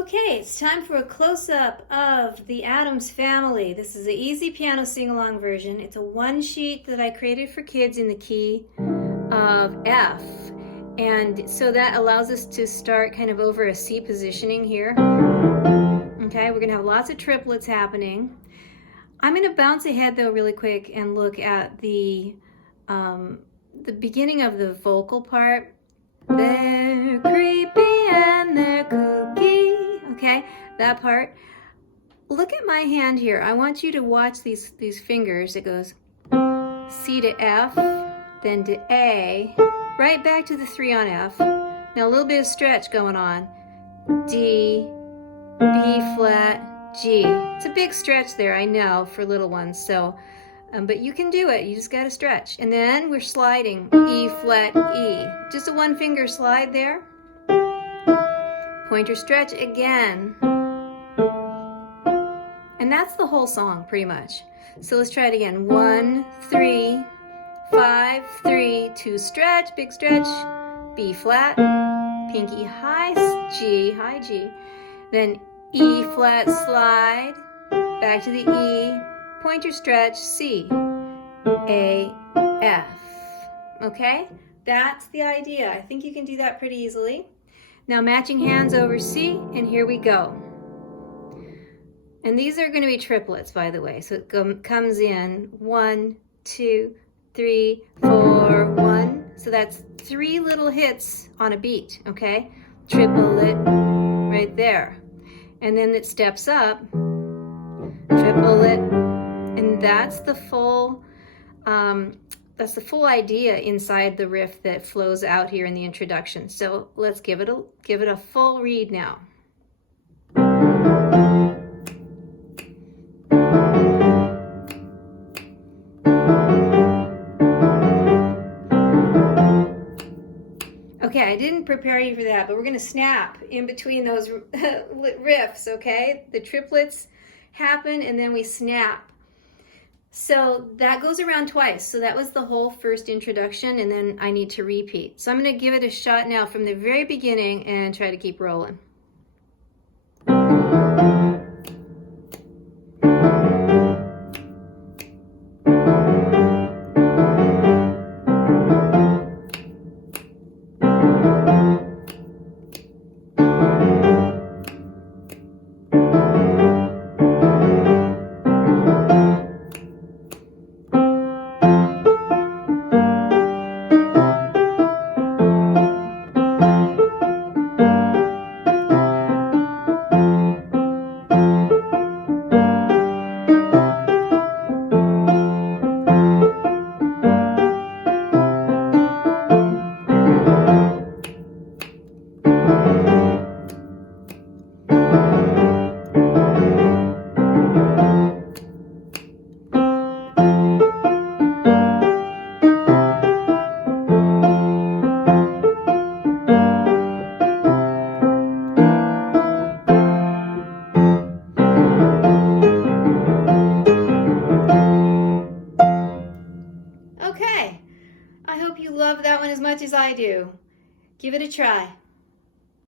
Okay, it's time for a close-up of the Addams family. This is an easy piano sing-along version. It's a one sheet that I created for kids in the key of F. And so that allows us to start kind of over a C positioning here. Okay, we're gonna have lots of triplets happening. I'm gonna bounce ahead though really quick and look at the beginning of the vocal part. They're creepy and they're kooky. Okay, that part. Look at my hand here. I want you to watch these fingers. It goes C to F, then to A, right back to the 3 on F. Now a little bit of stretch going on. D, B flat, G. It's a big stretch there, I know, for little ones. So, but you can do it. You just got to stretch. And then we're sliding E flat, E. Just a one finger slide there. Pointer stretch again. And that's the whole song pretty much. So let's try it again. 1, 3, 5, 3, 2 stretch, big stretch, B flat, pinky high G, then E flat slide, back to the E, pointer stretch, C, A, F. Okay? That's the idea. I think you can do that pretty easily. Now matching hands over C, and here we go. And these are going to be triplets, by the way. So it comes in 1, 2, 3, 4, 1. So that's 3 little hits on a beat, okay? Triplet right there. And then it steps up, triplet, and that's the full idea inside the riff that flows out here in the introduction. So let's give it a full read now. Okay, I didn't prepare you for that, but we're going to snap in between those riffs, okay? The triplets happen and then we snap. So that goes around twice. So that was the whole first introduction, and then I need to repeat. So I'm going to give it a shot now from the very beginning and try to keep rolling. Okay, I hope you love that one as much as I do. Give it a try.